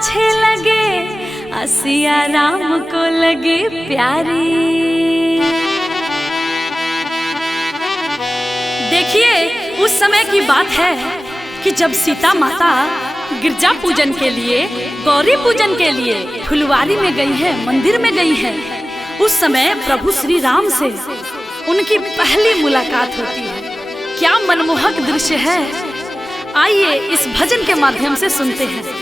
अच्छे लगे, सिया राम को लगे प्यारी। देखिए उस समय की बात है कि जब सीता माता गिरजा पूजन के लिए, गौरी पूजन के लिए फुलवारी में गई है, मंदिर में गई है। उस समय प्रभु श्री राम से उनकी पहली मुलाकात होती है। क्या मनमोहक दृश्य है, आइए इस भजन के माध्यम से सुनते हैं।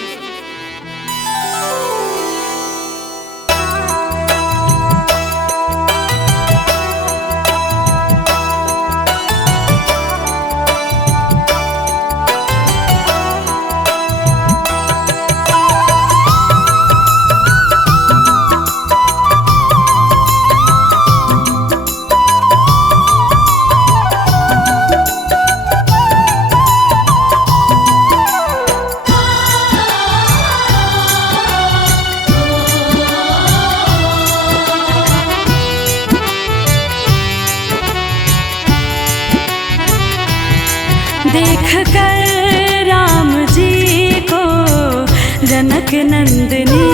देख कर राम जी को जनक नंदनी,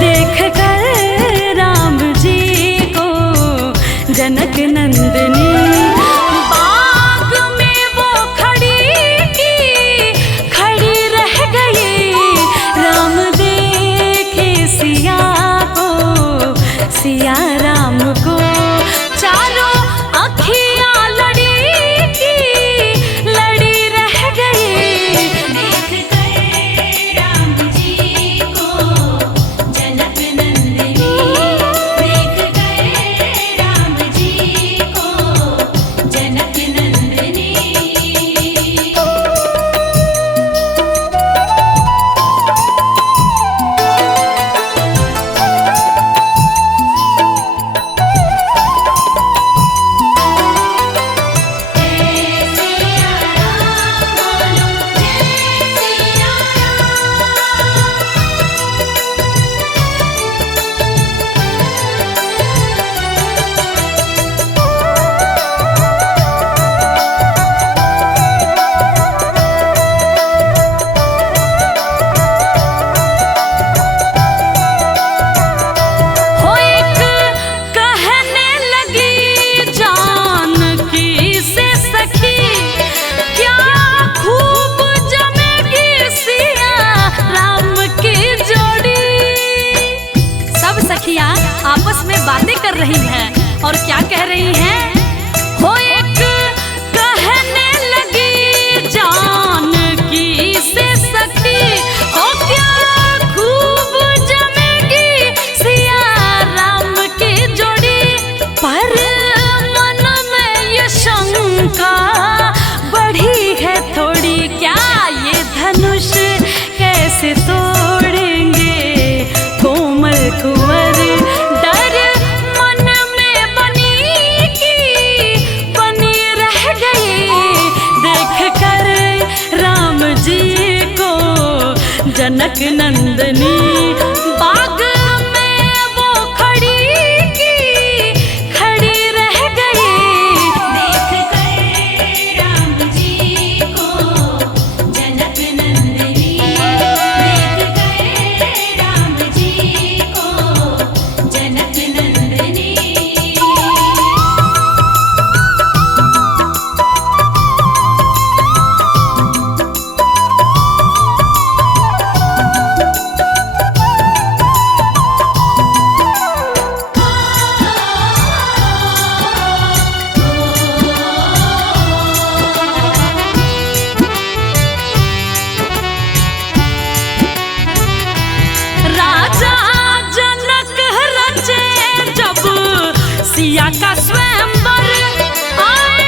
देख कर राम जी को जनक नंदनी। बाग में वो खड़ी रह गई, राम देखे सिया को, सिया राम को। चारों अखियां आपस में बातें कर रही हैं और क्या कह रही हैं? हो एक कहने लगी जानकी से सखी, हो क्या खूब जमेगी सिया राम की जोड़ी। पर मन में ये शंका बढ़ी है थोड़ी, क्या ये धनुष कैसे तोड़ेंगे कोमल कुंवर। जनक नंदनी बाग में वो खड़ी रह गई, देख कर राम जी को जनक नंदनी, देख कर राम जी को जनक नंदनी। सिया का स्वयंवर आए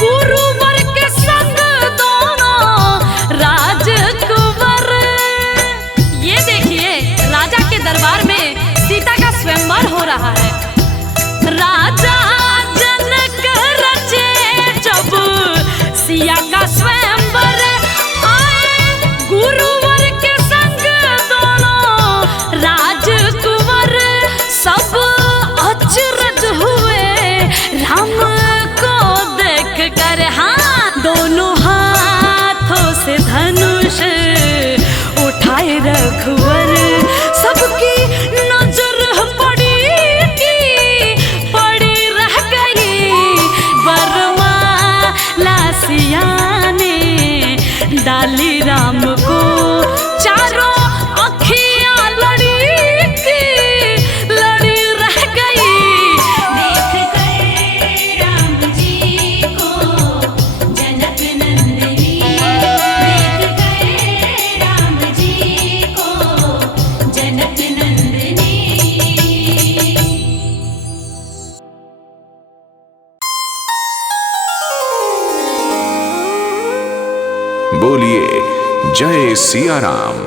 गुरुवर के संग दोनों राजकुंवर। ये देखिए राजा के दरबार में सीता का स्वयंवर हो रहा है। राजा जनक रचे जब सिया का स्वयंवर आए गुरुवर के संग दोनों राजकुंवर। सब अचरज हुए राम को देख कर, हाँ दोनों हाथों से धनुष उठाए रघुवर। जनक नंदनी। बोलिए जय सिया राम।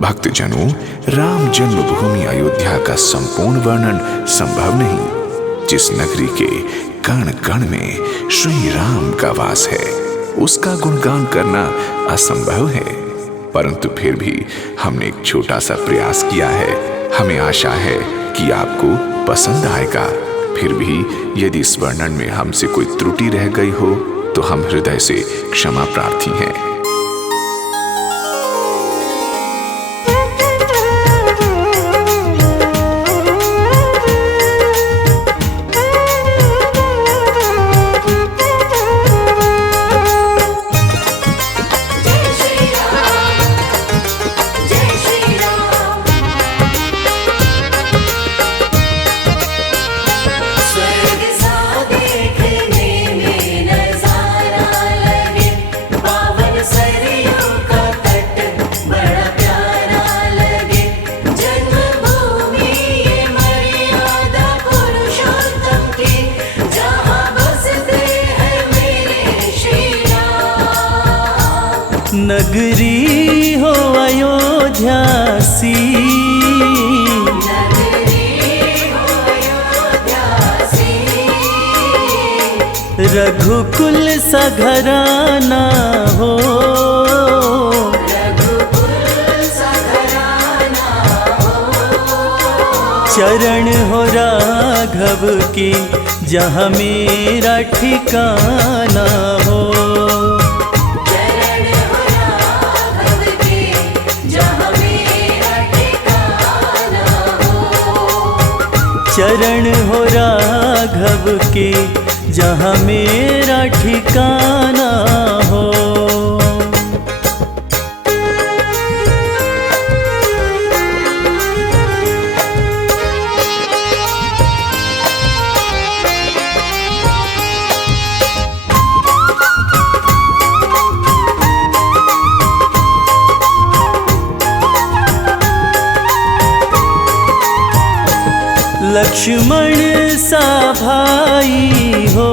भक्तजनों, राम जन्मभूमि अयोध्या का संपूर्ण वर्णन संभव नहीं। जिस नगरी के कण कण में श्री राम का वास है, उसका गुणगान करना असंभव है, परंतु फिर भी हमने एक छोटा सा प्रयास किया है। हमें आशा है कि आपको पसंद आएगा। फिर भी यदि इस वर्णन में हमसे कोई त्रुटि रह गई हो तो हम हृदय से क्षमा प्रार्थी हैं। नगरी हो अयोध्या सी, रघुकुल सा घराना हो, चरण हो राघव के जहाँ मेरा ठिकाना हो। चरण हो राघव के जहाँ मेरा ठिकाना हो। लक्ष्मण सा भाई हो,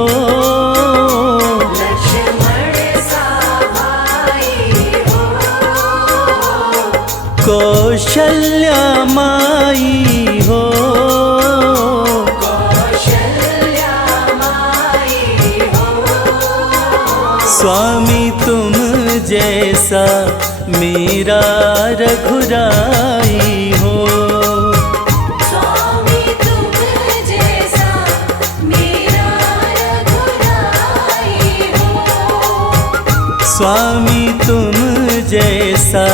कौशल्या माई हो, स्वामी तुम जैसा मेरा रघुराई हो। स्वामी तुम जैसा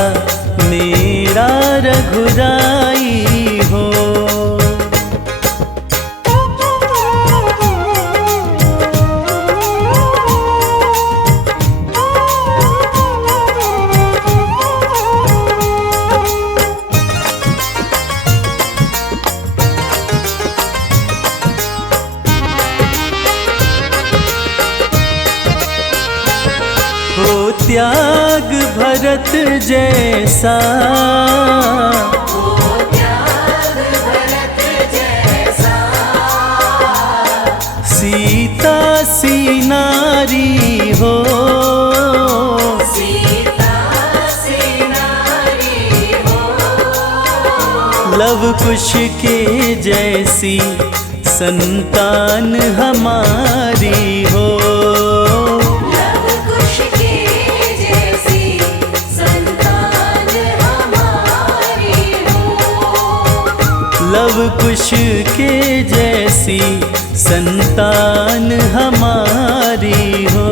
मेरा रघुराई हो। हो त्याग भरत जैसा, सीता सी नारी हो, लव कुश के जैसी संतान हमारी हो। लव कुश के जैसी संतान हमारी हो।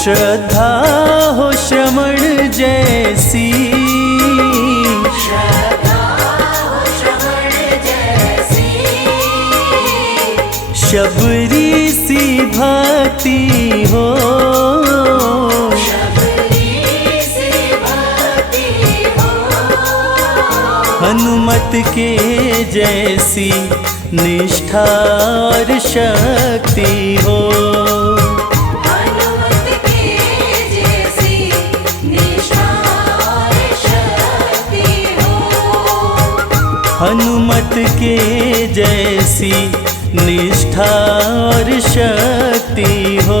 श्रद्धा हो श्रवण जैसी, शबरी सी भक्ति हो। हनुमत के जैसी निष्ठा और शक्ति हो। हनुमत के जैसी निष्ठा और शक्ति हो।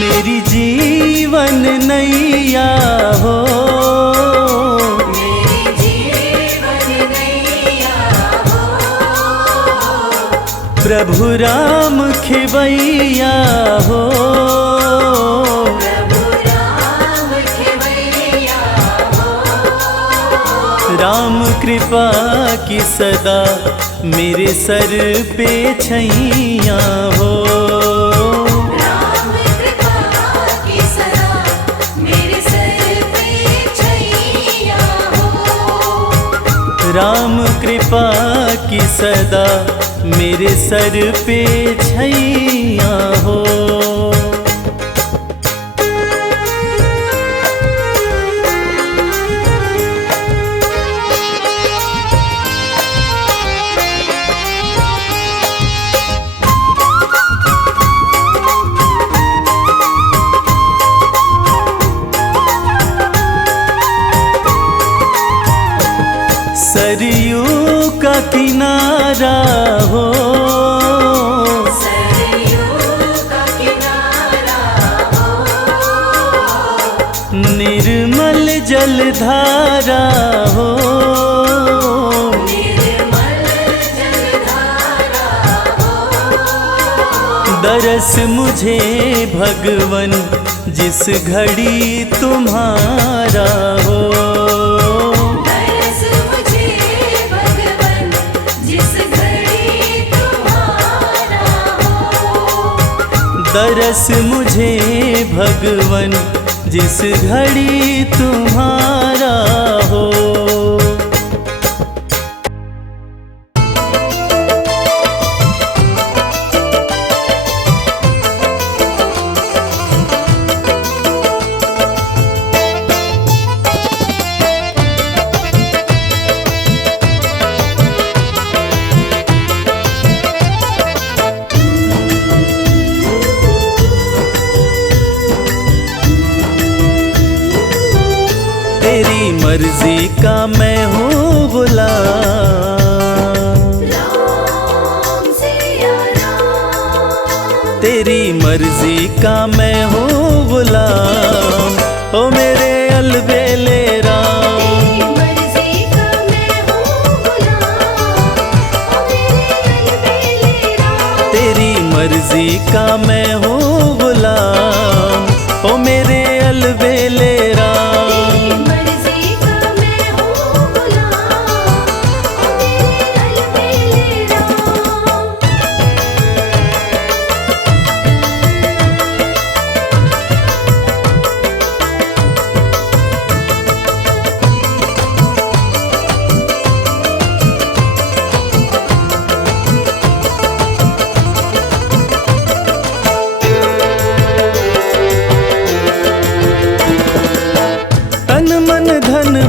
मेरी जीवन नैया हो। मेरी जीवन नैया हो। प्रभु राम खेवैया हो। प्रभु राम खेवैया हो। राम कृपा की सदा मेरे सर पे छैया हो। राम कृपा की सदा मेरे सर पे छैया हो। सरयू का किनारा हो। सरयू का किनारा हो। निर्मल जलधारा हो। निर्मल जलधारा हो। दरस मुझे भगवन जिस घड़ी तुम्हारा हो। दरस मुझे भगवन जिस घड़ी तुम्हारा हो। तेरी मर्जी का मैं हूँ गुलाम। राम सिया राम। तेरी मर्जी का मैं हूँ गुलाम। ओ मेरे अलबेले राम। तेरी मर्जी का मैं हूँ गुलाम। ओ मेरे अलबेले राम। तेरी मर्जी का मैं हूँ गुलाम। ओ मेरे अलबेले राम।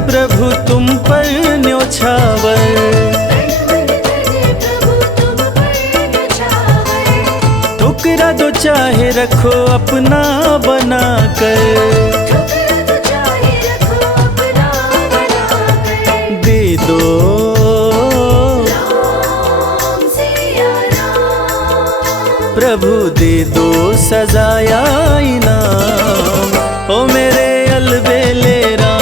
प्रभु तुम पर न्योछावर। ठुकरा दो चाहे रखो अपना बना कर। दे दो प्रभु दे दो सजाया इनाम। ओ मेरे अलबेले राम।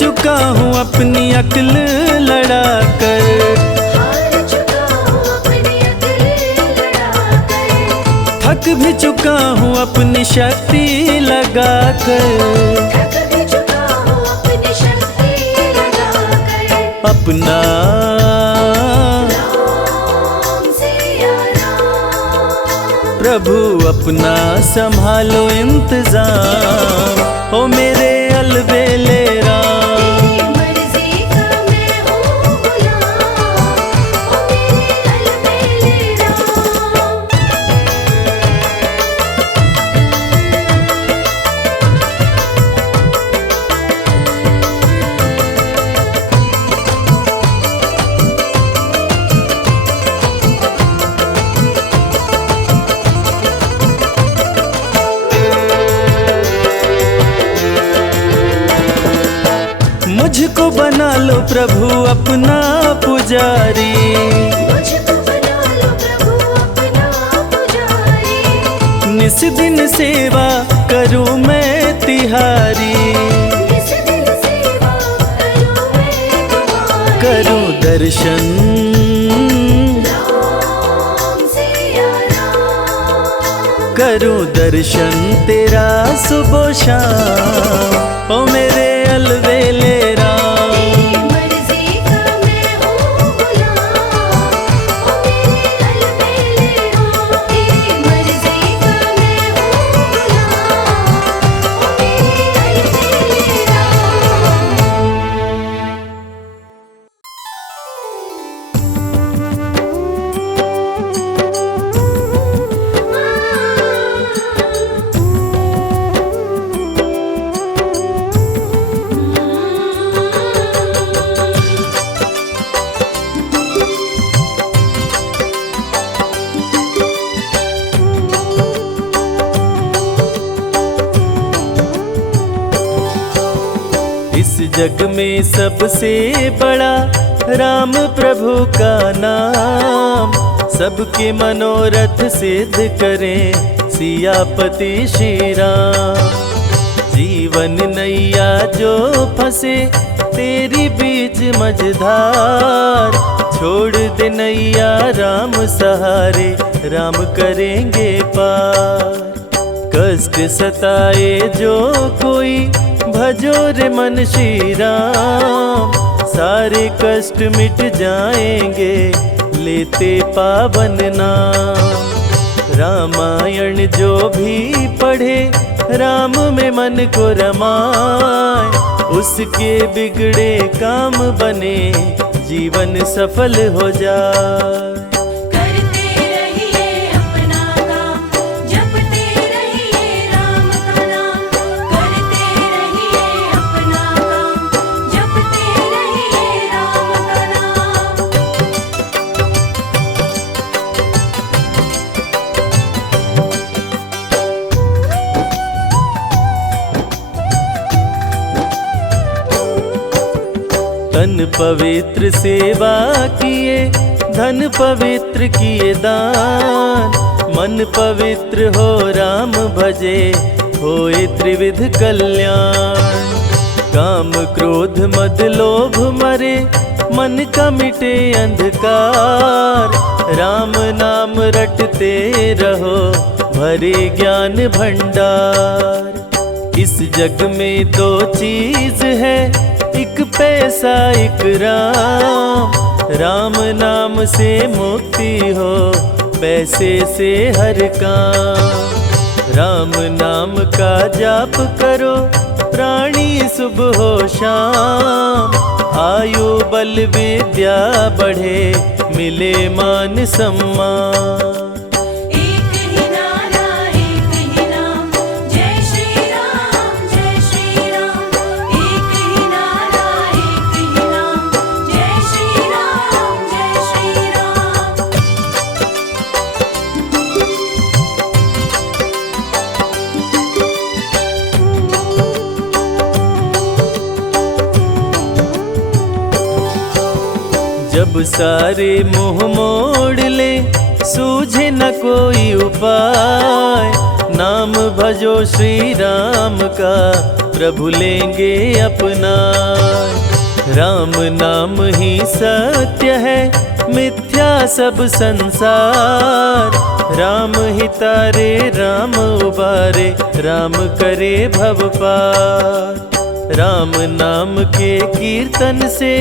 चुका हूँ अपनी अक्ल लड़ाकर, हार चुका हूँ अपनी अक्ल लड़ाकर, थक भी चुका हूँ अपनी शक्ति लगाकर, थक भी चुका हूँ अपनी शक्ति लगाकर। अपना राम सिया राम, प्रभु अपना संभालो इंतजाम, ओ मेरे अलबेले राम। तेरी मर्जी का मैं हूँ गुलाम, ओ मेरे अलबेले राम। मुझको बना लो प्रभु अपना पुजारी, मुझको बना लो प्रभु अपना पुजारी, निस दिन सेवा करूं मैं तिहारी, निस दिन सेवा करूं मैं तुम्हारी। करूं दर्शन राम सिया राम, करूं दर्शन तेरा सुबह शाम, ओ मेरे अलबेले राम। तेरी मर्जी का मैं हूँ गुलाम, ओ मेरे अलबेले राम। तेरी मर्जी का मैं हूँ गुलाम, ओ मेरे अलबेले इस जग में सबसे बड़ा राम प्रभु का नाम, सबके मनोरथ सिद्ध करें सियापति श्री राम। जीवन नैया जो फंसे तेरी बीच मझधार, छोड़ दे नैया राम सहारे, राम करेंगे पार। कष्ट सताए जो कोई भजो रे मन श्री राम, सारे कष्ट मिट जाएंगे लेते पावन नाम। रामायण जो भी पढ़े राम में मन को रमाए, उसके बिगड़े काम बने जीवन सफल हो जाए। करते रहिए अपना काम, जपते रहिए राम का नाम। करते रहिए अपना काम, जपते रहिए राम का नाम। तन पवित्र सेवा किए, धन पवित्र किए दान, मन पवित्र हो राम भजे, होए त्रिविध कल्याण। काम क्रोध मद लोभ मरे, मन का मिटे अंधकार, राम नाम रटते रहो भरे ज्ञान भंडार। इस जग में दो चीज है, एक पैसा एक राम, राम नाम से मुक्ति हो पैसे से हर काम। राम नाम का जाप करो प्राणी सुबह हो शाम, आयु बल विद्या बढ़े मिले मान सम्मान। एक ही नारा एक ही नाम, जय श्री राम जय श्री राम। एक ही नारा एक ही नाम, जय श्री राम जय श्री राम। जब सारे मोह मोड़ ले सूझे न कोई उपाय, नाम भजो श्री राम का प्रभु लेंगे अपना। राम नाम ही सत्य है, मिथ्या सब संसार। राम ही तारे राम उबारे, राम करे भव पार। राम नाम के कीर्तन से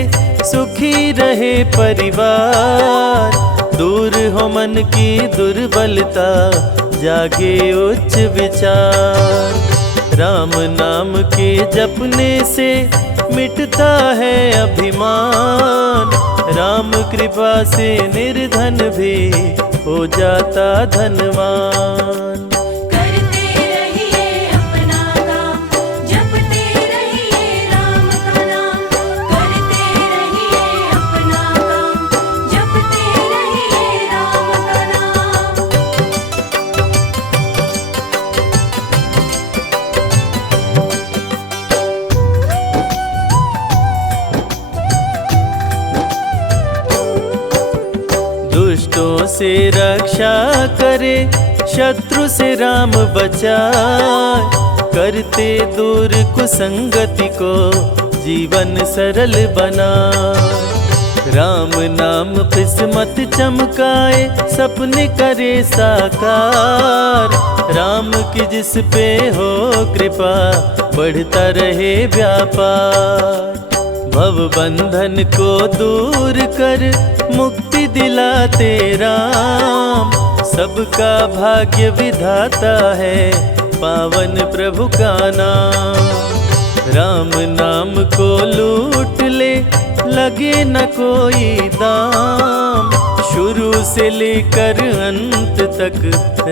सुखी रहे परिवार। दूर हो मन की दुर्बलता, जागे उच्च विचार। राम नाम के जपने से मिटता है अभिमान। राम कृपा से निर्धन भी हो जाता धनवान। करते रहिए अपना काम, जपते रहिए राम का नाम। करते रहिए अपना काम, जपते रहिए राम का नाम। दुष्टों से रक्षा करे, शत्रु से राम बचाए। करते दूर कुसंगति को, जीवन सरल बनाए। राम नाम किस्मत चमकाए, सपने करे साकार। राम की जिस पे हो कृपा, बढ़ता रहे व्यापार। भव बंधन को दूर कर, मुक्ति दिलाते राम। सबका भाग्य विधाता है, पावन प्रभु का नाम। राम नाम को लूट ले, लगे न कोई दाम। शुरू से लेकर अंत तक,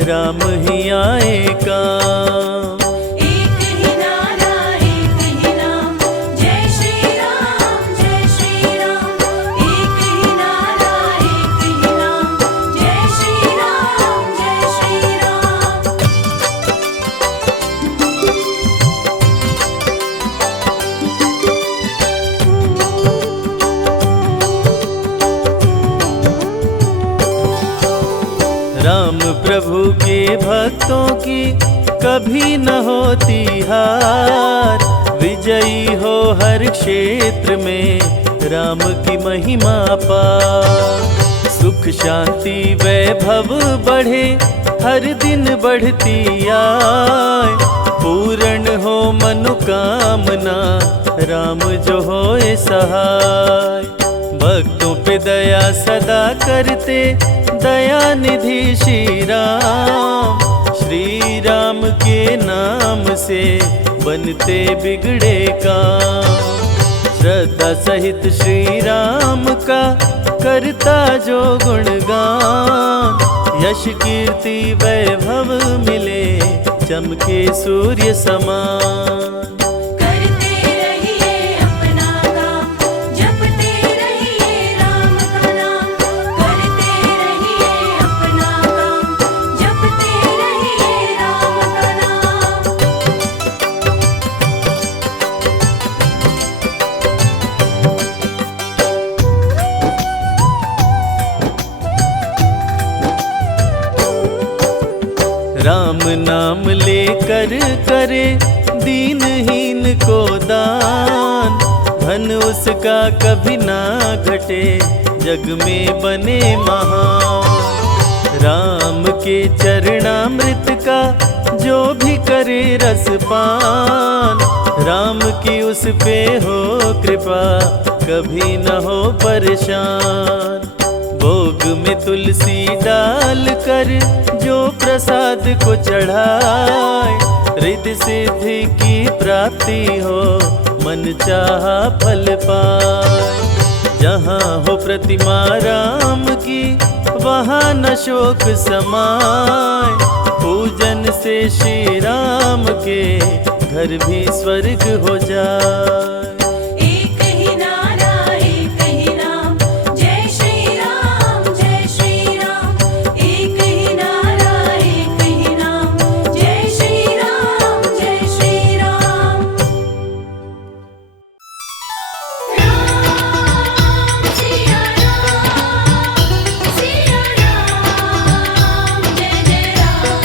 राम ही आए काम। एक ही नारा एक ही नाम, जय श्री राम जय श्री राम। एक ही नारा एक ही नाम, जय श्री राम जय श्री राम। राम प्रभु के भक्तों की कभी न होती हार। विजयी हो हर क्षेत्र में, राम की महिमा पार। सुख शांति वैभव बढ़े, हर दिन बढ़ती आए। पूर्ण हो मनोकामना, राम जो होए सहाय। भक्तों पे दया सदा करते, दया निधि श्री राम। श्री राम के नाम से बनते बिगड़े काम। श्रद्धा सहित श्री राम का करता जो गुणगान। यश कीर्ति वैभव मिले, चमके सूर्य समान। करते रहिए अपना काम, जपते रहिए राम का नाम। करते रहिए अपना काम, जपते रहिए राम का नाम। राम नाम लेकर करे, दीनहीन को दान। धन उसका कभी ना घटे, जग में बने महान। राम के चरणामृत का जो भी करे रसपान। राम की उस पे हो कृपा, कभी न हो परेशान। भोग में तुलसी डाल कर, जो प्रसाद को चढ़ाए। रिद्धि सिद्धि की प्राप्ति हो, मन चाहा फल पाए। जहाँ हो प्रतिमा राम की, वहाँ न शोक समाए। पूजन से श्री राम के, घर भी स्वर्ग हो जाए। एक ही नारा एक ही नाम, जय श्री राम जय श्री राम। एक ही नारा एक ही नाम, जय श्री राम जय श्री राम। राम सिया राम, सिया राम, जय जय राम।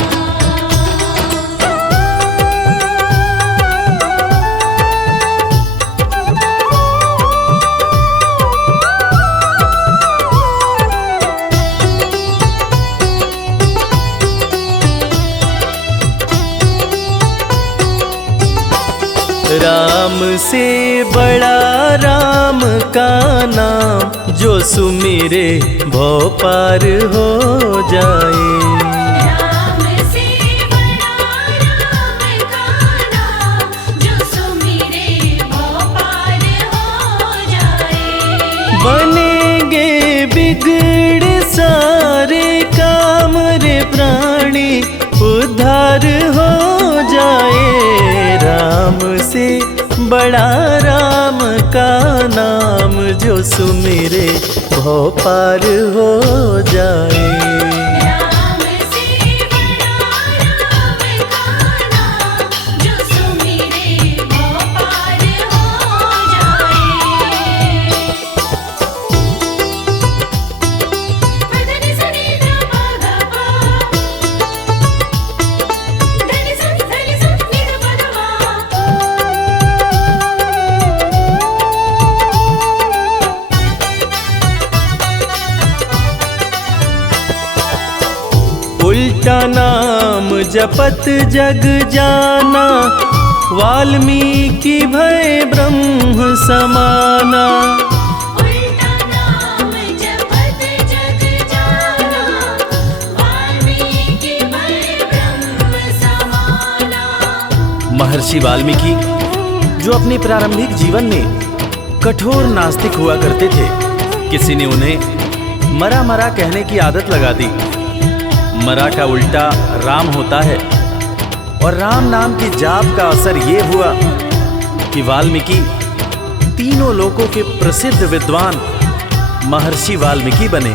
राम से बड़ा राम का नाम, जो सुमिरे भव पार हो जाए। राम से बड़ा राम का नाम, जो सुमिरे भव पार हो जाए। बनेंगे बिगड़ सारे काम रे प्राणी, उद्धार हो जाए। राम से बड़ा राम का नाम, जो सुमिरे भव पार हो जाए। राम से बड़ा राम का नाम, जो सुमिरे भव पार हो जाए। धनि सनि ध प ध प, धनि सनि नि ध प ध मा। उल्टा नाम जपत जग जाना, वाल्मीकि भय ब्रह्म समाना। उल्टा नाम जपत जग जाना, वाल्मीकि भय ब्रह्म समाना। महर्षि वाल्मीकि जो अपने प्रारंभिक जीवन में कठोर नास्तिक हुआ करते थे, किसी ने उन्हें मरा मरा कहने की आदत लगा दी। मरा का उल्टा राम होता है, और राम नाम के जाप का असर ये हुआ कि वाल्मीकि तीनों लोकों के प्रसिद्ध विद्वान महर्षि वाल्मीकि बने।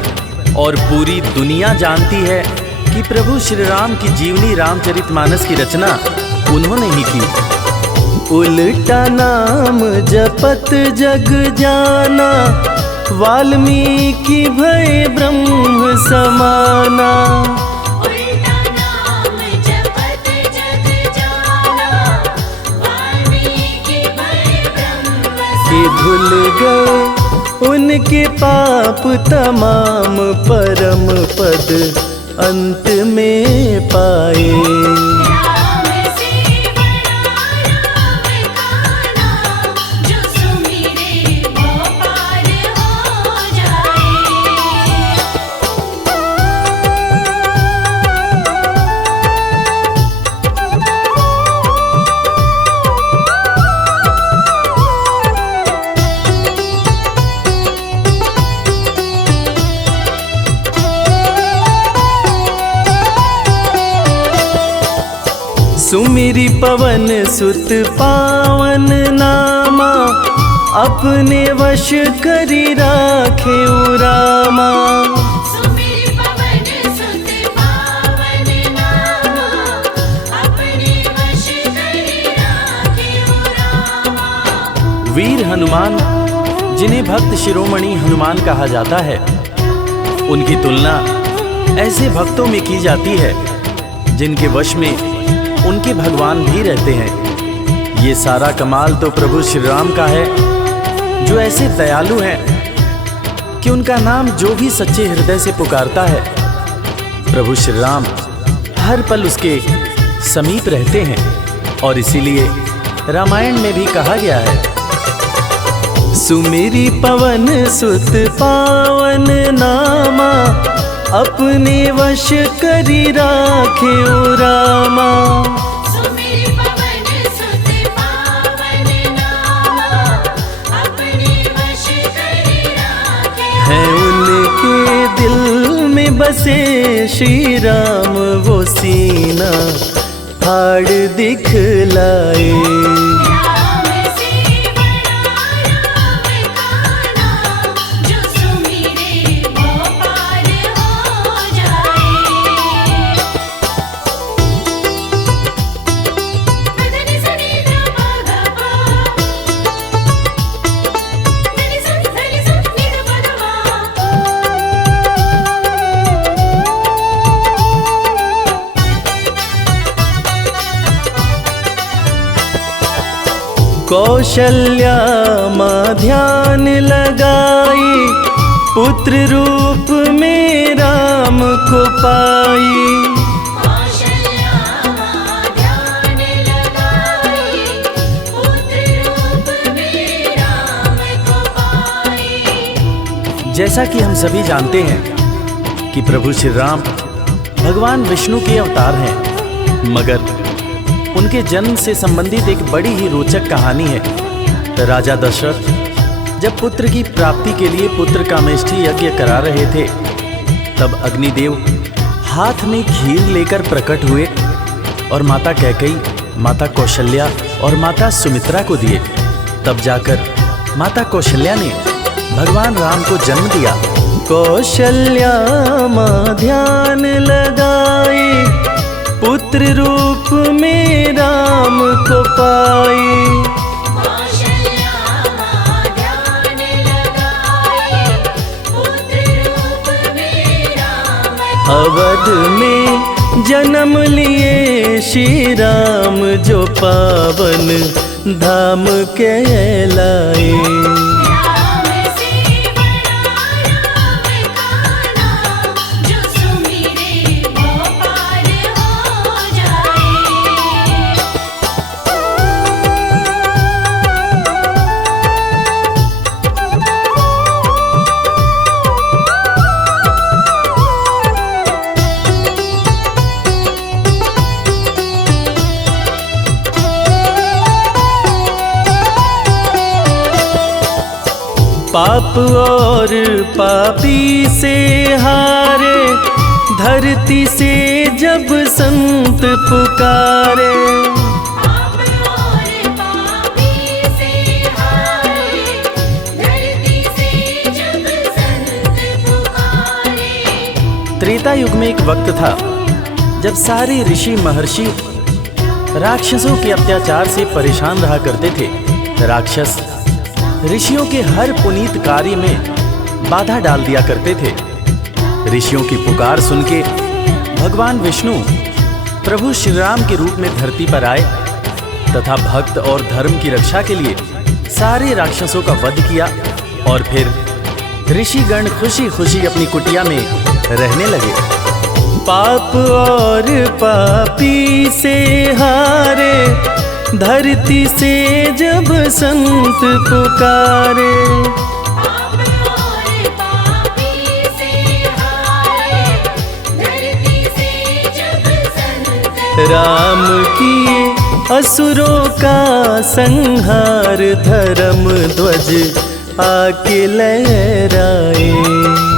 और पूरी दुनिया जानती है कि प्रभु श्री राम की जीवनी रामचरितमानस की रचना उन्होंने ही की। उल्टा नाम जपत जग जाना, वाल्मीकि भय ब्रह्म समाना। उल्टा नाम जपत जग जाना, वाल्मीकि भय ब्रह्म कि भूल गए उनके पाप तमाम, परम पद अंत में पाए। राम से बड़ा राम का नाम, जो सुमिरे भव पार हो जाए। सुमिरि पवन सुत पावन नामा, अपने वश करी राखे रामा। सुमिर पवन सुत पावन नामा, अपने वश करि राखे रामा। वीर हनुमान, जिन्हें भक्त शिरोमणि हनुमान कहा जाता है, उनकी तुलना ऐसे भक्तों में की जाती है जिनके वश में उनके भगवान भी रहते हैं। ये सारा कमाल तो प्रभु श्री राम का है, जो ऐसे दयालु हैं कि उनका नाम जो भी सच्चे हृदय से पुकारता है, प्रभु श्री राम हर पल उसके समीप रहते हैं। और इसीलिए रामायण में भी कहा गया है, सुमिरि पवन सुत पावन नामा, अपने वश करी राखे रामा। सुमिर पवन सुत पावन नामा, अपने वश करि राखे। है उनके दिल में बसे श्री राम, वो सीना फाड़ दिखलाए। राम से बड़ा राम का नाम, जो सुमिरे भव पार हो जाए। धनि सनि ध प ध प, धनि सनि नि ध प ध मा। कौशल्या माँ ध्यान लगाई, पुत्र रूप में राम को पाई। कौशल्या माँ ध्यान लगाई, पुत्र जैसा कि हम सभी जानते हैं कि प्रभु श्री राम भगवान विष्णु के अवतार हैं, मगर उनके जन्म से संबंधित एक बड़ी ही रोचक कहानी है। राजा दशरथ जब पुत्र की प्राप्ति के लिए पुत्र कामेष्ठी यज्ञ करा रहे थे, तब अग्निदेव हाथ में खीर लेकर प्रकट हुए और माता कैकेयी, माता कौशल्या और माता सुमित्रा को दिए। तब जाकर माता कौशल्या ने भगवान राम को जन्म दिया। कौशल्या माँ ध्यान लगाई, पुत्र रूप में राम को पाई। कौशल्या माँ ध्यान लगाई, पुत्र रूप में राम अवध में जन्म लिए श्री राम, जो पावन धाम कहलाए। राम से बड़ा राम का नाम, जो सुमिरे वो पार हो जाए। पाप और पापी से हारे, धरती से जब संत पुकारे। पाप और पापी से हारे, धरती से जब संत पुकारे। त्रेता युग में एक वक्त था जब सारे ऋषि महर्षि राक्षसों के अत्याचार से परेशान रहा करते थे। राक्षस ऋषियों के हर पुनीत कार्य में बाधा डाल दिया करते थे। ऋषियों की पुकार सुन के भगवान विष्णु प्रभु श्री राम के रूप में धरती पर आए तथा भक्त और धर्म की रक्षा के लिए सारे राक्षसों का वध किया और फिर ऋषिगण खुशी खुशी अपनी कुटिया में रहने लगे। पाप और पापी से हारे, धरती से जब संत पुकारे। पाप और पापी से हारे, धरती से जब संत राम किए असुरों का संहार, धर्म ध्वज आके लहराए।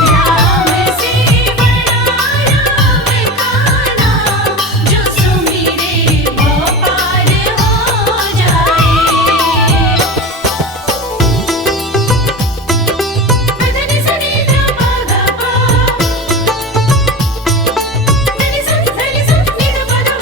राम से बड़ा राम का नाम, जो सुमिरे वो पार हो जाए। धनि सनि ध प ग प, धनि सनि नि ध प ध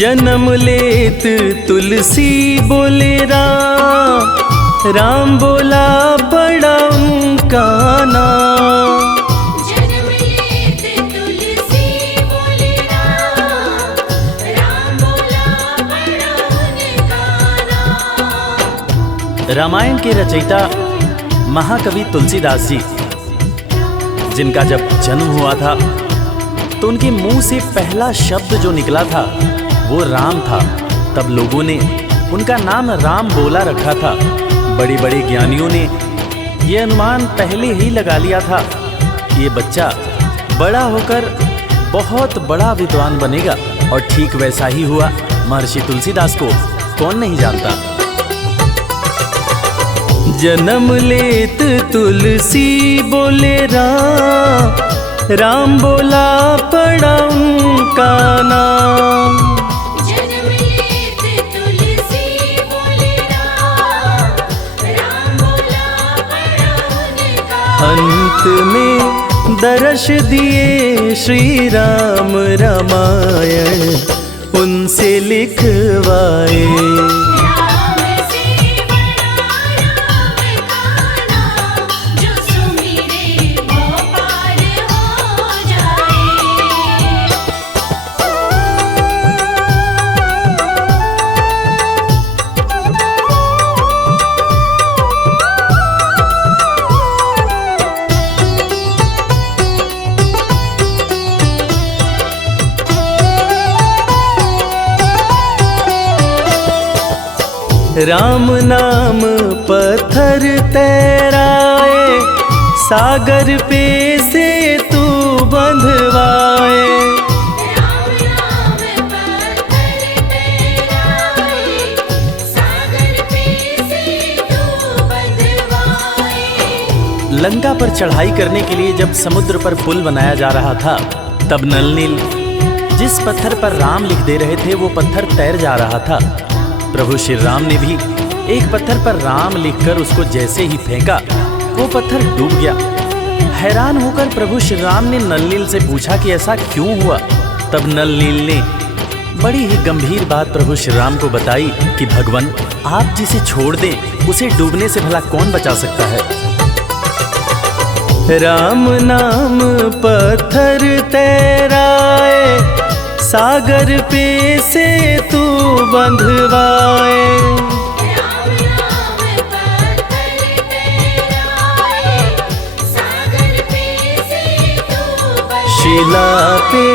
जन्म लेत तुलसी बोले राम, राम बोला बड़ा उनका नाम। जन्म लेत तुलसी बोले राम, राम बोला बड़ा उनका नाम। रामायण के रचयिता महाकवि तुलसीदास जी, जिनका जब जन्म हुआ था तो उनके मुंह से पहला शब्द जो निकला था वो राम था। तब लोगों ने उनका नाम राम बोला रखा था। बड़े बड़े ज्ञानियों ने ये अनुमान पहले ही लगा लिया था कि ये बच्चा बड़ा होकर बहुत बड़ा विद्वान बनेगा, और ठीक वैसा ही हुआ। महर्षि तुलसीदास को कौन नहीं जानता। जन्म लेत तुलसी बोले राम, राम बोला पड़ा उनका नाम। जन्म लेत तुलसी बोले राम, राम बोला बड़ा उनका। अंत में दर्श दिए श्री राम, रामायण उनसे लिखवाए। राम से बड़ा राम का नाम, जो सुमिरे वो पार हो जाए। राम नाम पत्थर तैराए, सागर पे से तू बंधवाए। राम नाम पत्थर तैराए, सागर पे से तू बंधवाए। लंका पर चढ़ाई करने के लिए जब समुद्र पर पुल बनाया जा रहा था, तब नल नील जिस पत्थर पर राम लिख दे रहे थे वो पत्थर तैर जा रहा था। प्रभु श्री राम ने भी एक पत्थर पर राम लिखकर उसको जैसे ही फेंका, वो पत्थर डूब गया। हैरान होकर प्रभु श्री राम ने नल नील से पूछा कि ऐसा क्यों हुआ। तब नल नील ने बड़ी ही गंभीर बात प्रभु श्री राम को बताई कि भगवान, आप जिसे छोड़ दें उसे डूबने से भला कौन बचा सकता है। राम नाम पत्थर तैराए, सागर पे से तू बंधवाए। राम नाम पत्थर तैराए, सागर पे से तू बंधवाए। शिला पे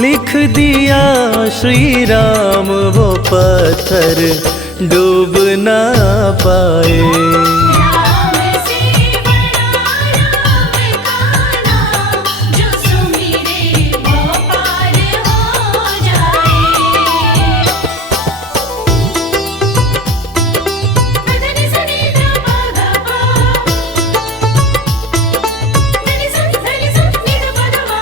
लिख दिया श्री राम, वो पत्थर डूब ना पाए। राम से बड़ा राम का नाम, जो सुमिरे वो पार हो जाए। धनि सनि ध प ग प, धनि सनि नि ध प ध व।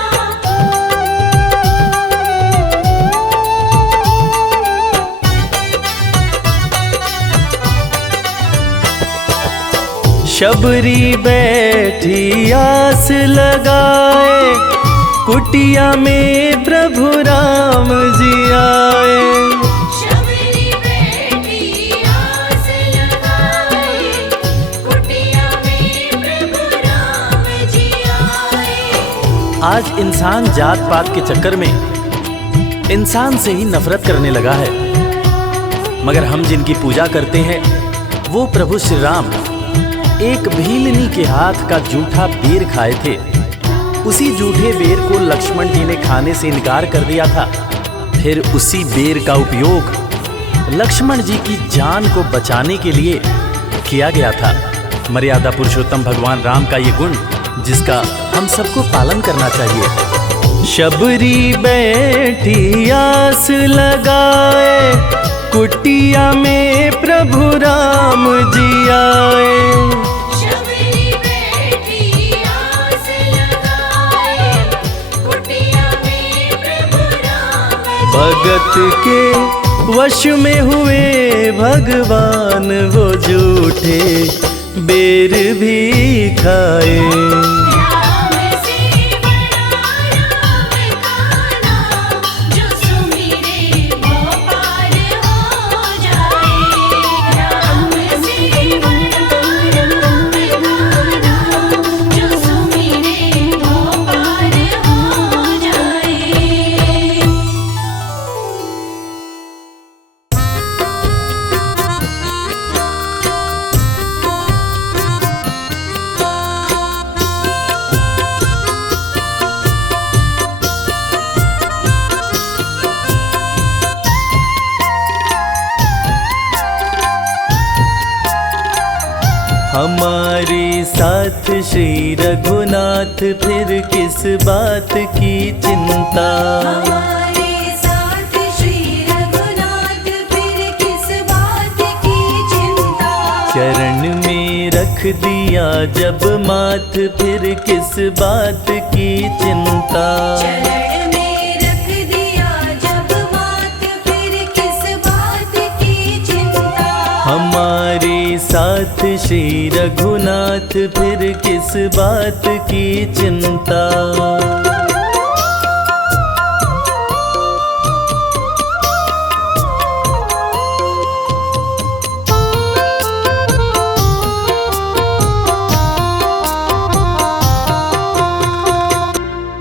शबरी बैठी आस लगाए, कुटिया में प्रभु राम जी आए। शबरी बैठी आस लगाए, कुटिया में प्रभु राम जी आए। आज इंसान जात पात के चक्कर में इंसान से ही नफरत करने लगा है, मगर हम जिनकी पूजा करते हैं वो प्रभु श्री राम एक भीलनी के हाथ का जूठा बेर खाए थे। उसी जूठे बेर को लक्ष्मण जी ने खाने से इनकार कर दिया था। फिर उसी बेर का उपयोग लक्ष्मण जी की जान को बचाने के लिए किया गया था। मर्यादा पुरुषोत्तम भगवान राम का ये गुण जिसका हम सबको पालन करना चाहिए। शबरी बैठी आस लगाए, कुटिया में प्रभु राम जी आए। शबरी बैठी आस लगाए, कुटिया में प्रभु राम जी भगत के वश में हुए भगवान, वो झूठे बेर भी खाए। राम से बड़ा राम का नाम, जो सुमिरे वो पार हो जाए। राम से बड़ा राम का नाम, जो सुमिरे वो पार हो जाए। हमारे साथ श्री रघुनाथ, फिर किस बात की चिंता। हमारे साथ श्री रघुनाथ, फिर किस बात की चिंता। चरण में रख दिया जब माथ, फिर किस बात की चिंता। चरण में रख दिया जब मात, फिर किस बात की चिंता। हमारे साथ श्री रघुनाथ, फिर किस बात की चिंता।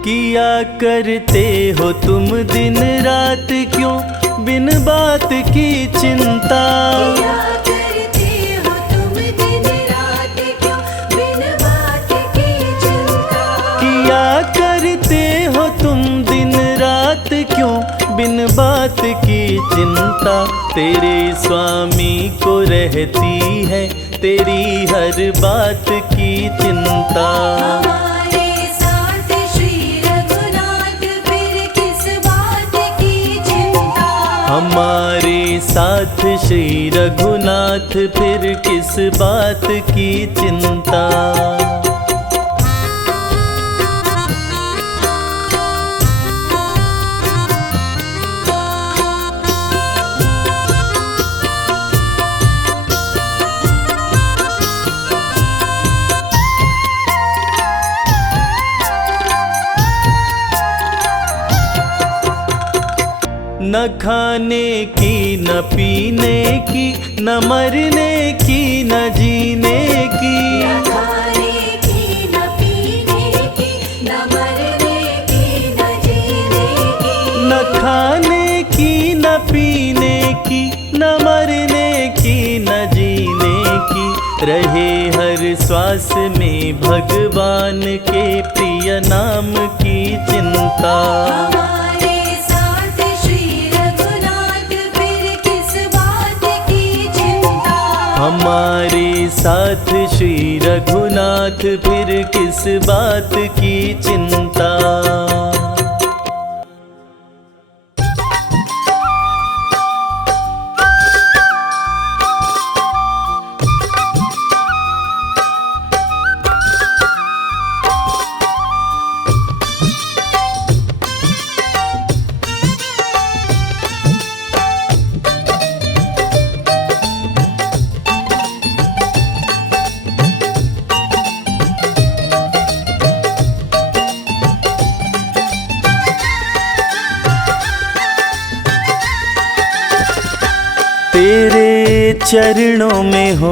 किया करते हो तुम दिन रात, क्यों बिन बात की चिंता। क्या करते हो तुम दिन रात, क्यों बिन बात की चिंता। किया करते हो तुम दिन रात, क्यों बिन बात की चिंता तेरे स्वामी को रहती है, तेरी हर बात की चिंता। हमारे साथ श्री रघुनाथ फिर किस बात की चिंता। हमारे साथ श्री रघुनाथ फिर किस बात की चिंता। न खाने की न पीने की, न मरने की न जीने की। न खाने की न पीने की, न मरने की न जीने की। न खाने की न पीने की, न मरने की न जीने की। रहे हर श्वास में भगवान के प्रिय नाम की चिंता। हमारे साथ श्री रघुनाथ फिर किस बात की चिंता। हमारे साथ श्री रघुनाथ फिर किस बात की चिंता। तेरे चरणों में हो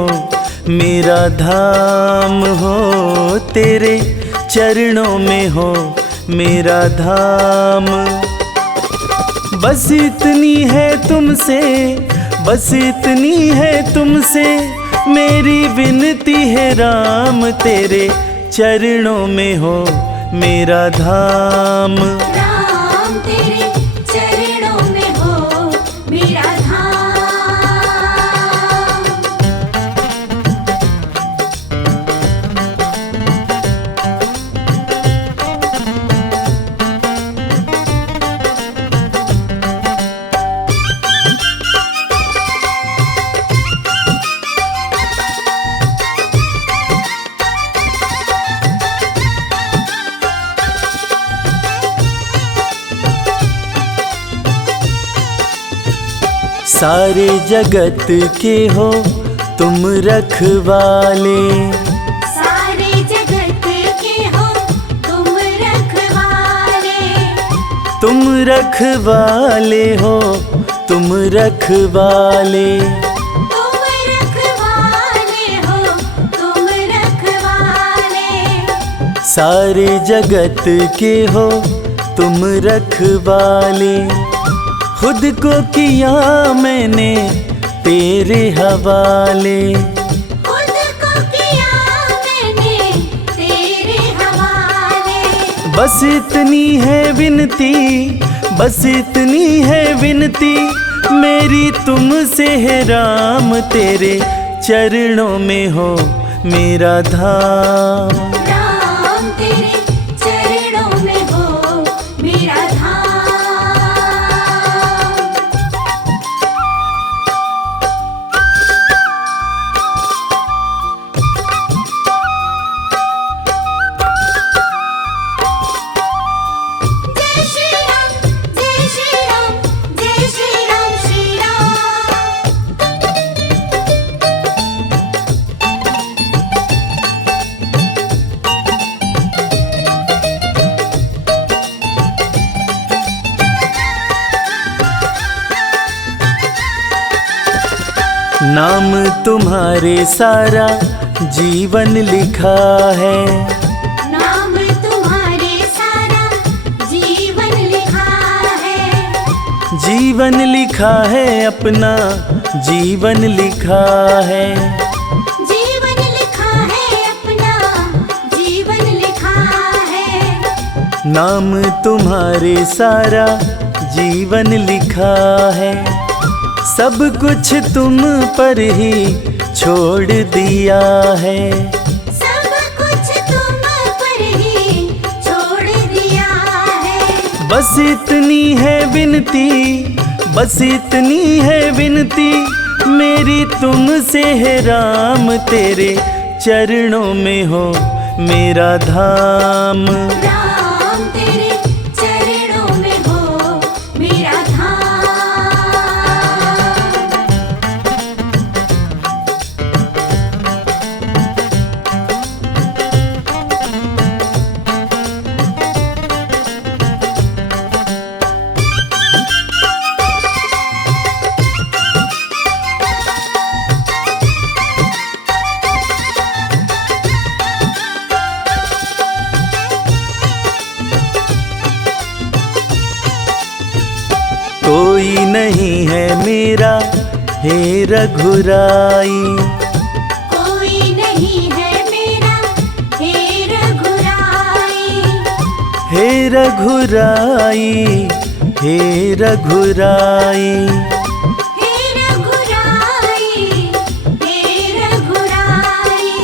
मेरा धाम हो, तेरे चरणों में हो मेरा धाम। बस इतनी है तुमसे, बस इतनी है तुमसे मेरी विनती है राम। तेरे चरणों में हो मेरा धाम। राम तेरे चरणों में हो मेरा धाम। सारे जगत के हो तुम रखवाले। सारे जगत के हो तुम रखवाले। तुम रखवाले हो, तुम रखवाले। तुम रखवाले हो तुम रखवाले। सारे जगत के हो तुम रखवाले। खुद को किया मैंने तेरे हवाले। खुद को किया मैंने तेरे हवाले। बस इतनी है विनती, बस इतनी है विनती मेरी तुमसे है राम। तेरे चरणों में हो मेरा धाम। राम तेरे चरणों में हो मेरा धाम। जय श्री राम, जय श्री राम, जय श्री राम, श्री राम। नाम तुम्हारे सारा जीवन लिखा है। नाम तुम्हारे सारा जीवन लिखा है। जीवन लिखा है अपना, जीवन लिखा है। जीवन लिखा है अपना, जीवन लिखा है। नाम तुम्हारे सारा जीवन लिखा है, सब कुछ तुम पर ही छोड़ दिया है। सब कुछ तुम पर ही छोड़ दिया है। बस इतनी है विनती, बस इतनी है विनती मेरी तुमसे है राम, तेरे चरणों में हो मेरा धाम। राम तेरे चरणों में हो मेरा धाम। कोई नहीं है मेरा हे रघुराई, कोई नहीं है मेरा हे रघुराई। हे रघुराई, हे रघुराई। हे रघुराई, हे रघुराई।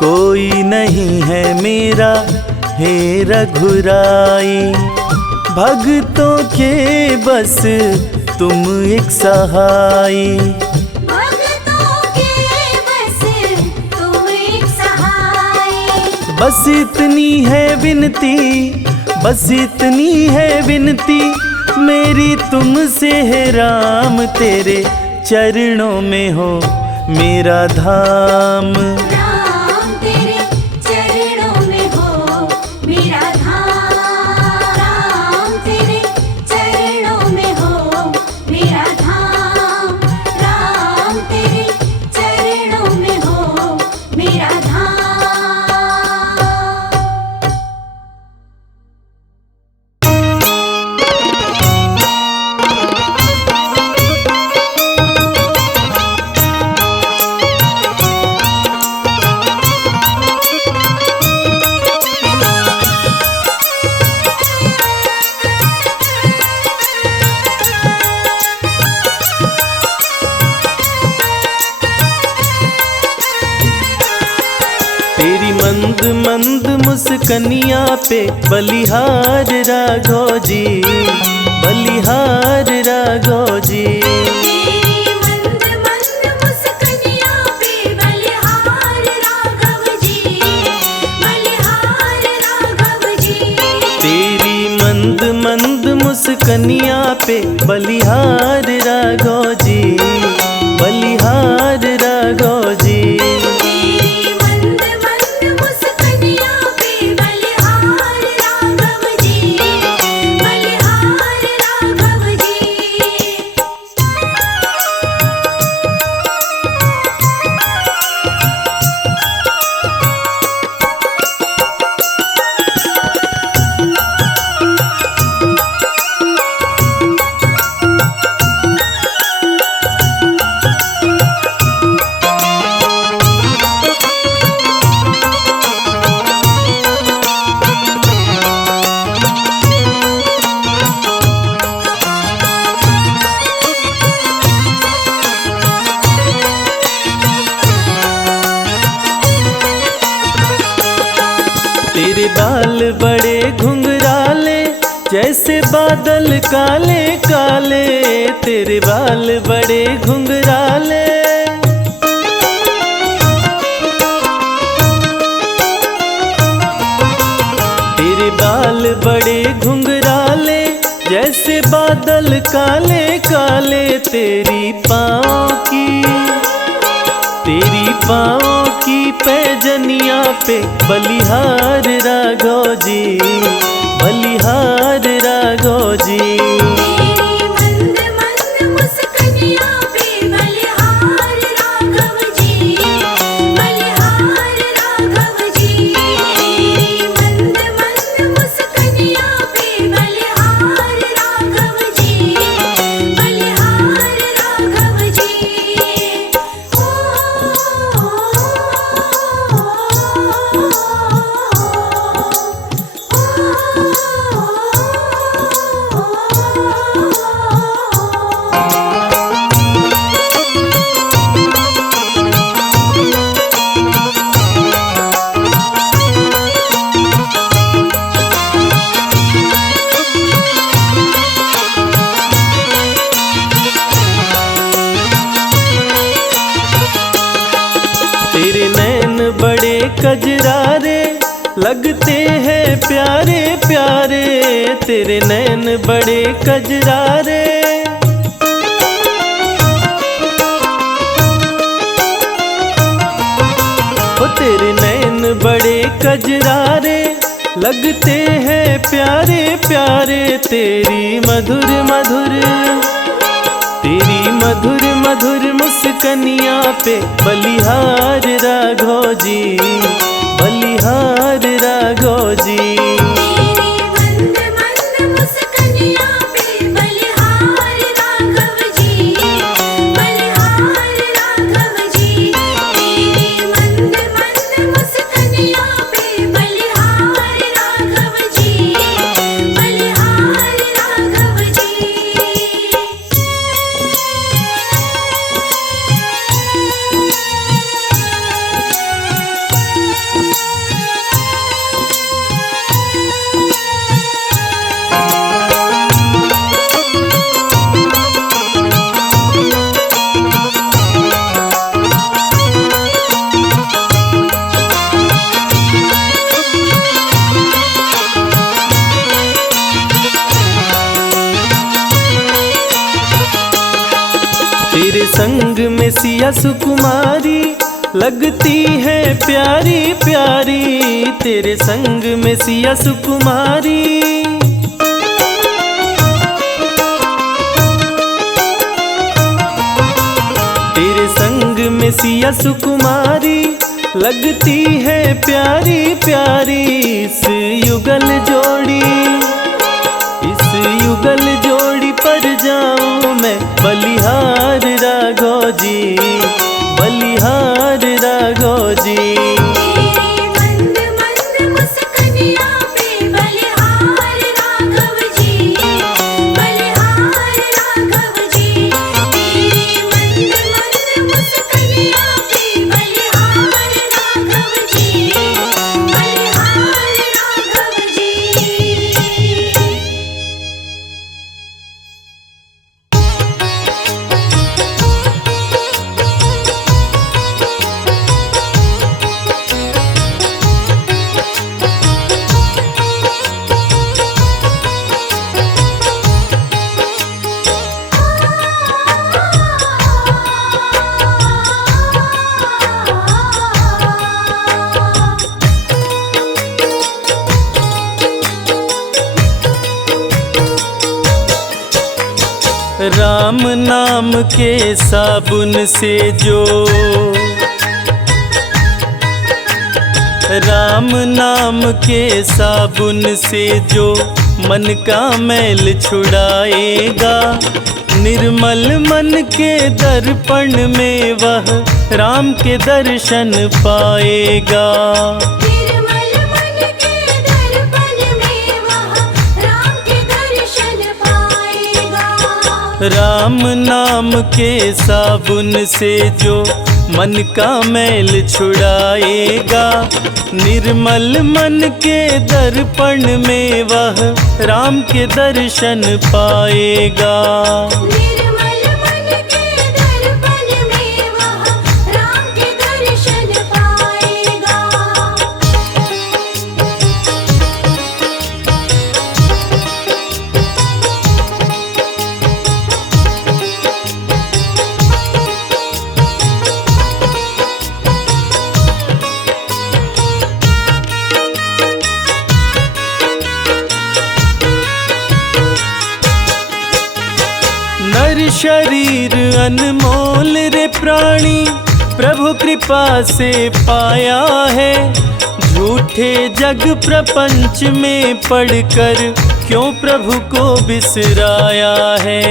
कोई नहीं है मेरा हे रघुराई, भक्तों के बस तुम एक सहाई। भक्तों के बस तुम एक सहाय। बस इतनी है विनती, बस इतनी है विनती मेरी तुमसे है राम, तेरे चरणों में हो मेरा धाम। राम तेरे चरणों में हो मेरा धाम। राम तेरे चरणों में हो मेरा धाम। राम तेरे चरणों में हो मेरा धाम। तेरी मंद मंद मुस्कनिया पे बलिहार राघव जी, बलिहार राघव जी। तेरी मंद मंद मुस्कनिया पे बलिहार राघव जी, बलिहार राघव जी। तेरी मंद मंद मुस्कनिया पे बलिहार राघव जी, बलिहार राघव जी। तेरी मंद मंद मुस्कनिया पे बलिहार राघव जी, बलिहार राघव जी। तेरे बाल बड़े घुंघराले जैसे बादल काले काले, तेरे बाल बड़े घुंघराले। तेरे बाल बड़े घुंघराले जैसे बादल काले काले, तेरी पाँव की पैजनिया पे बलिहार राघव जी, बलिहार राघव जी। तेरी मंद मंद मुस्कनिया पे बलिहार राघव जी, बलिहार राघव जी। तेरी मंद मंद मुस्कनिया पे बलिहार राघव जी, बलिहार राघव जी। ओ बड़े कजरारे लगते हैं प्यारे प्यारे, तेरे नैन बड़े कजरारे। ओ तेरे नैन बड़े कजरारे लगते हैं प्यारे प्यारे, तेरी मधुर मधुर मुस्कनिया पे बलिहार राघव जी, बलिहार राघव जी। तेरी मंद मंद मुस्कनिया पे बलिहार राघव जी, बलिहार राघव जी। तेरी मंद मंद मुस्कनिया पे बलिहार राघव जी, बलिहार राघव जी। तेरे संग में सिया सुकुमारी लगती है प्यारी प्यारी, तेरे संग में सिया सुकुमारी। तेरे संग में सिया सुकुमारी लगती है प्यारी प्यारी, इस युगल जोड़ी पर जाऊं मैं बलिहार राघव जी, बलिहार राघव जी। तेरी मंद मंद मुस्कनिया पे बलिहार राघव जी, बलिहार राघव जी। तेरी मंद मंद मुस्कनिया पे बलिहार राघव जी, बलिहार राघव जी। राम नाम के साबुन से जो, राम नाम के साबुन से जो मन का मैल छुड़ाएगा, निर्मल मन के दर्पण में वह राम के दर्शन पाएगा। निर्मल मन के दर्पण में वह राम के दर्शन पाएगा। राम नाम के साबुन से जो मन का मैल छुड़ाएगा, निर्मल मन के दर्पण में वह राम के दर्शन पाएगा। निर्मल मन के दर्पण में वह राम के दर्शन पाएगा। नर शरीर अनमोल रे प्राणी प्रभु कृपा से पाया है, झूठे जग प्रपंच में पड़कर क्यों प्रभु को बिसराया है।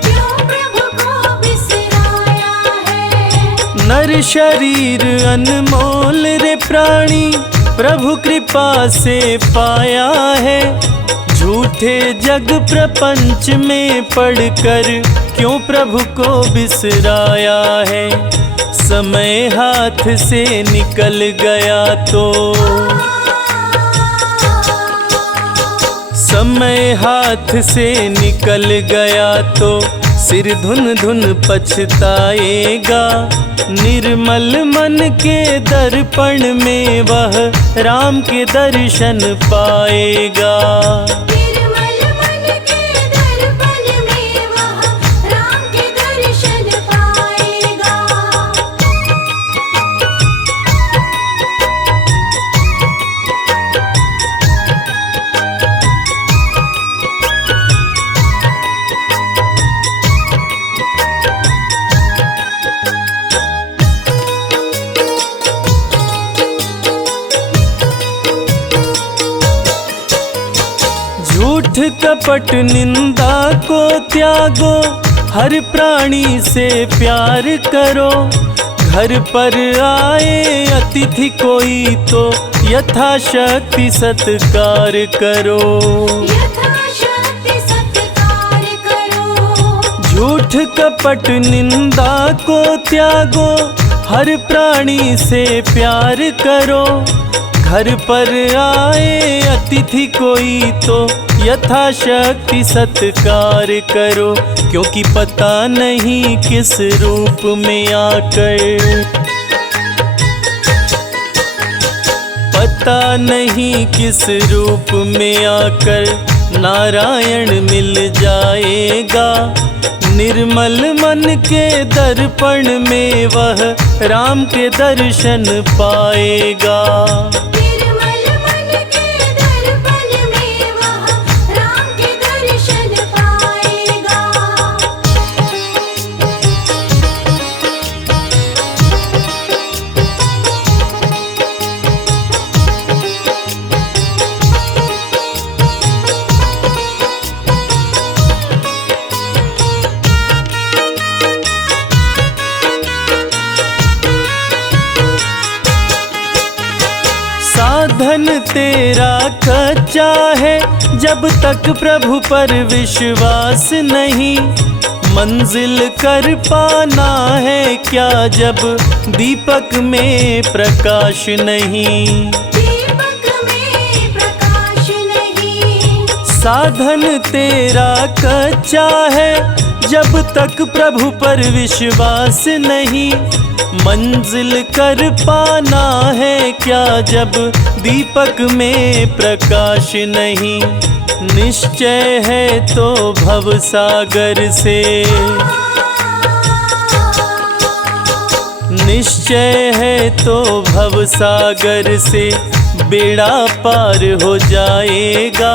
क्यों प्रभु को बिसराया है। नर शरीर अनमोल रे प्राणी प्रभु कृपा से पाया है, झूठे जग प्रपंच में पड़कर क्यों प्रभु को बिसराया है। समय हाथ से निकल गया तो, समय हाथ से निकल गया तो सिर धुन धुन पछताएगा। निर्मल मन के दर्पण में वह राम के दर्शन पाएगा। निर्मल मन के दर्पण में वह राम के दर्शन पाएगा। झूठ कपट निंदा को त्यागो, हर प्राणी से प्यार करो। घर पर आए अतिथि कोई तो यथाशक्ति सत्कार करो। यथाशक्ति सत्कार करो। झूठ कपट निंदा को त्यागो, हर प्राणी से प्यार करो। घर पर आए अतिथि कोई तो यथाशक्ति सत्कार करो। क्योंकि पता नहीं किस रूप में आकर, पता नहीं किस रूप में आकर नारायण मिल जाएगा। निर्मल मन के दर्पण में वह राम के दर्शन पाएगा। निर्मल मन के दर्पण में वह राम के दर्शन पाएगा। साधन तेरा कच्चा है, जब तक प्रभु पर विश्वास नहीं। मंजिल कर पाना है क्या, जब दीपक में प्रकाश नहीं। दीपक में प्रकाश नहीं। साधन तेरा कच्चा है, जब तक प्रभु पर विश्वास नहीं। मंजिल कर पाना है क्या, जब दीपक में प्रकाश नहीं। निश्चय है तो भव सागर से, निश्चय है तो भव सागर से बेड़ा पार हो जाएगा।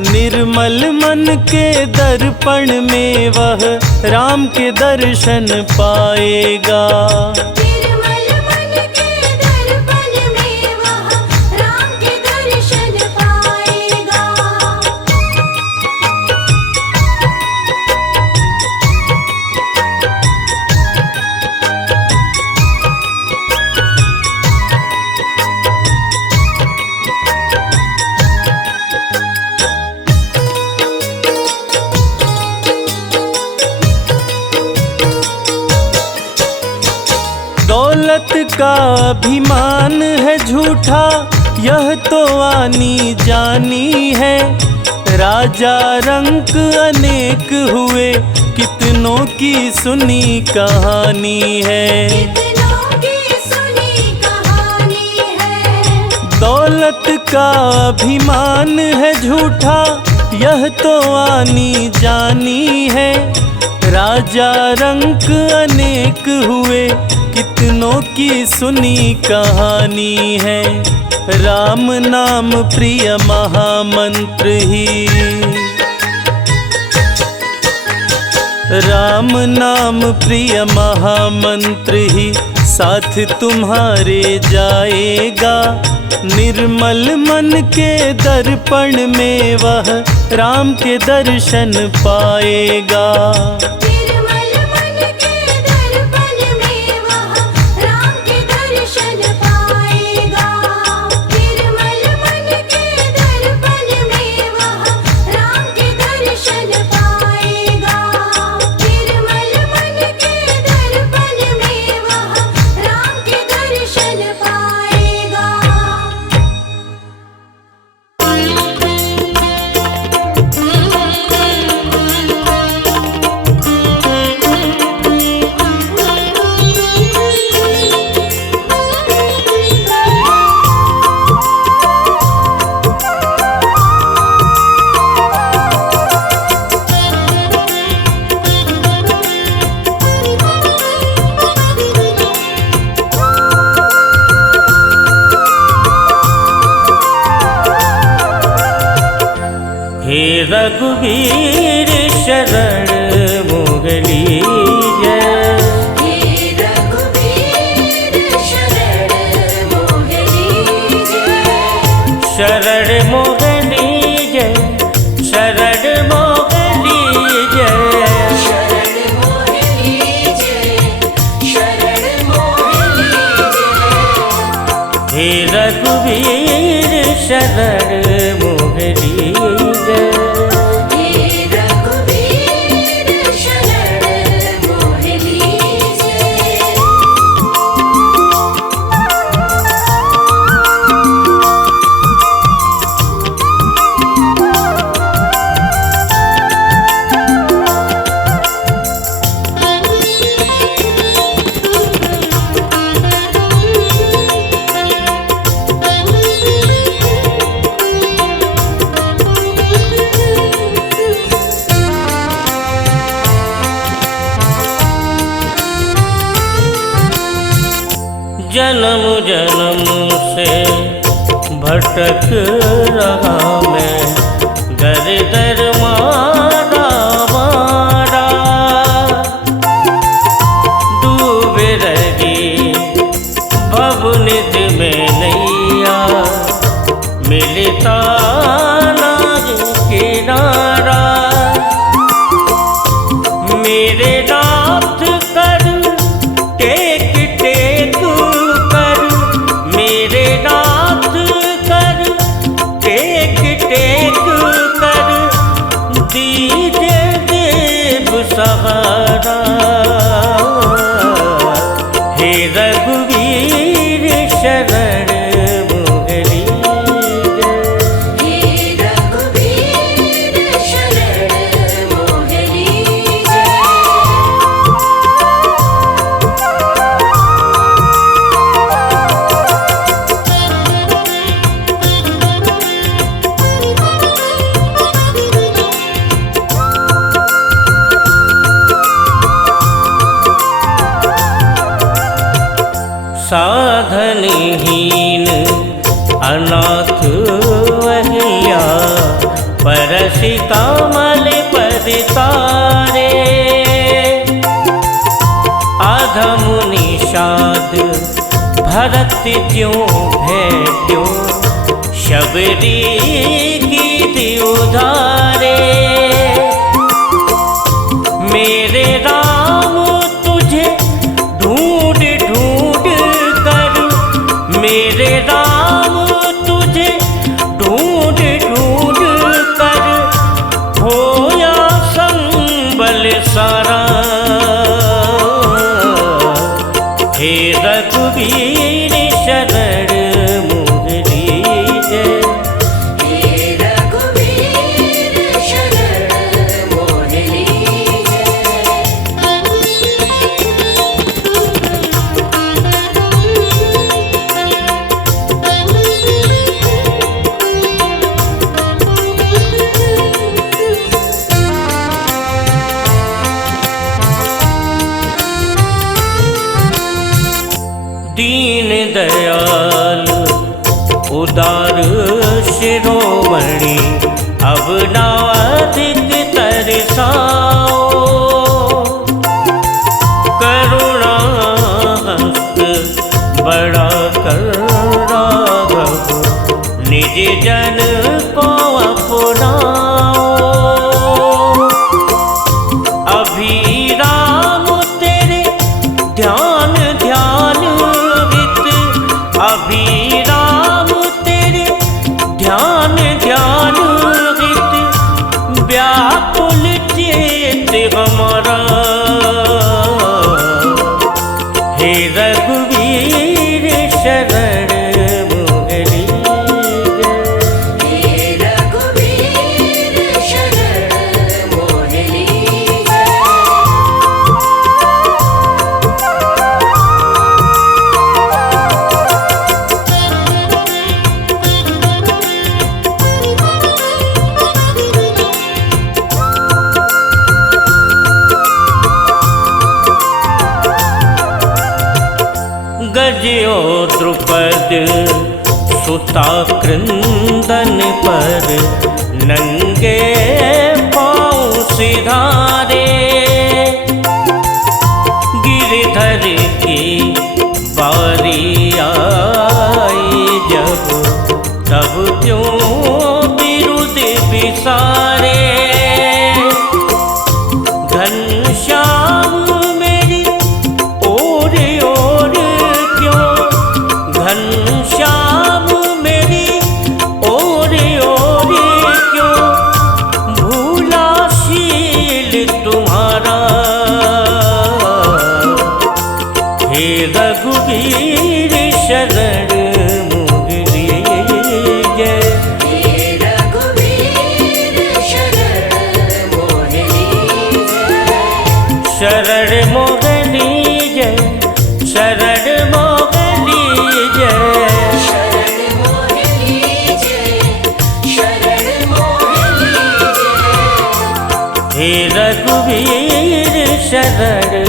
निर्मल मन के दर्पण में वह राम के दर्शन पाएगा। निर्मल मन के दर्पण में वह राम के दर्शन पाएगा। दौलत का अभिमान है झूठा, यह तो आनी जानी है। राजा रंक अनेक हुए, कितनों की सुनी कहानी है। कितनों की सुनी कहानी है। दौलत का अभिमान है झूठा, यह तो आनी जानी है। राजा रंक अनेक हुए, कितनों की सुनी कहानी है। राम नाम प्रिय महामंत्र ही, राम नाम प्रिय महामंत्र ही साथ तुम्हारे जाएगा। निर्मल मन के दर्पण में वह राम के दर्शन पाएगा। निर्मल मन के दर्पण में वह राम के दर्शन पाएगा। निर्मल मन के दर्पण में वह राम के दर्शन पाएगा। निर्मल मन के दर्पण में वह राम के दर्शन पाएगा। रघुवीर शरण मोगली जय। हे रघुवीर शरण मोहनी जय। शरण मोगली जय, शरण मोगली जय। शरण मोहनी जय, शरण मोहनी जय। हे रघुवीर शरण मोगली जय। हे रघुवीर शरण मोहनी जय। जन्म जन्म से भटक रहा मैं, दर दर मारा मारा। डूब रही भवनिध में नैया, मिलता नहीं किनारा। मेरे नाथ कर टेक टेक कर, मेरे नाथ कर टेक टेक कर। दीजिए देव सहारा। हे रघुवीर शरण मोगली जय। हे रघुवीर शरण मोहनी जय। साधनहीन अनाथ वहिया, परसि कमल पद तारे। अधम निषाद भरत ज्यों भेट्यो, शबरी गीत उधारे। मेरे राम तुझे ढूंढ ढूंढ कर, मेरे राम तुझे ढूंढ ढूंढ कर। होया संबल सारा। हे रघुवीर शरण मोगली जय। हे रघुवीर शरण मोहनी जय। दीन दयाल उदार शिरोमणि, अब नाधिक तरसाओ। करुणा हस्त बड़ा कर राघव, निज जन को अपनाओ। अभी राम तेरे ध्यान ध्यान हित, अभी राम तेरे ध्यान ध्यान हित। व्याकुल चेत हमारा। हे रघुवीर शरण मोगली जय। हे रघुवीर शरण मोहनी जय। गजयो द्रुपद सुता क्रंदन पर, नंगे घनश्याम मेरी ओरे ओरे क्यों भूला शील तुम्हारा। हे रघुवीर शरण मोह लीजे। हे रघुवीर शरण मोह लीजे। शरण मोह लीजे शरण मोह लीजे। शरण मोह लीजे शरण मोह लीजे। हे रघुवीर शरण